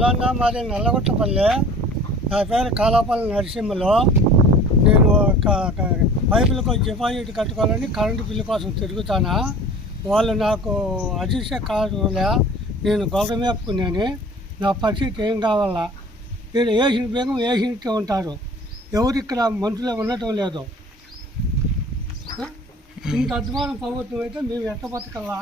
జిల్లా మాది నల్లగొట్టపల్లి. నా పేరు కాలాపల్లి నరసింహలో. నేను పైపులకు డిపాజిట్ కట్టుకోవాలని కరెంటు బిల్లు కోసం తిరుగుతానా. వాళ్ళు నాకు అడిసే కాదులే, నేను గొడవ మేపుకున్నాను. నా పరిస్థితి ఏం కావాలా? వీళ్ళు వేసిన బేగం వేసినట్టే ఉంటారు. ఎవరు ఇక్కడ మనుషులే ఉండటం లేదు. ఇంత అధ్వానం ప్రభుత్వం అయితే మేము ఎట్ట బతకల్లా?